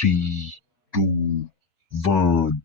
3, 2, 1.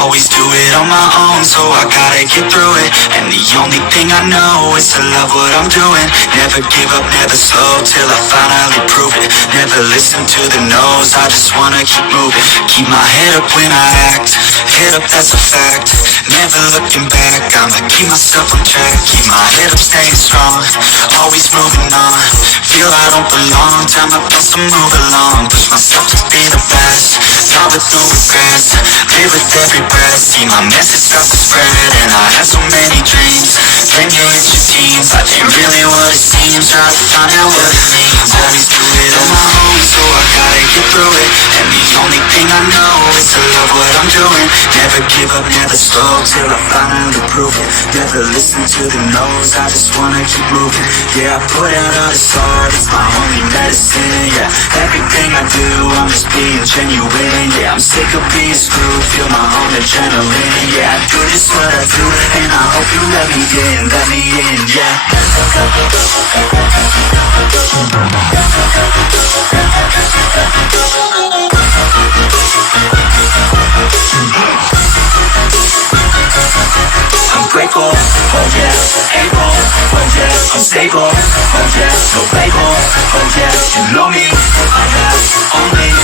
Always do it on my own, so I gotta get through it. And the only thing I know is to love what I'm doing. Never give up, never slow, till I finally prove it. Never listen to the no's, I just wanna keep moving. Keep my head up when I act, head up, that's a fact. Never looking back, I'ma keep myself on track. Keep my head up, staying strong, always moving on. Feel I don't belong, tell my best to move along. Push myself to be the best, power through regrets. Live with every breath, see my message start to spread. And I had so many dreams, then you hit your teens. Life ain't really what it seems, try to find out what it means. Always do it on my own, so I gotta get through it. And the only thing I know is to love what I'm doing. Never give up, never slow, till I finally prove it. Never listen to the no's, I just wanna keep moving. Yeah, I put out all this art, it's my only medicine. Yeah, everything I do, I'm just being genuine. Yeah, I'm sick of being screwed, feel my own adrenaline. Yeah, I do just what I do, and I hope you let me in, yeah. I'm grateful, oh yeah, able, oh yeah, I'm stable, oh yeah, no label, oh yeah, you know me, I have only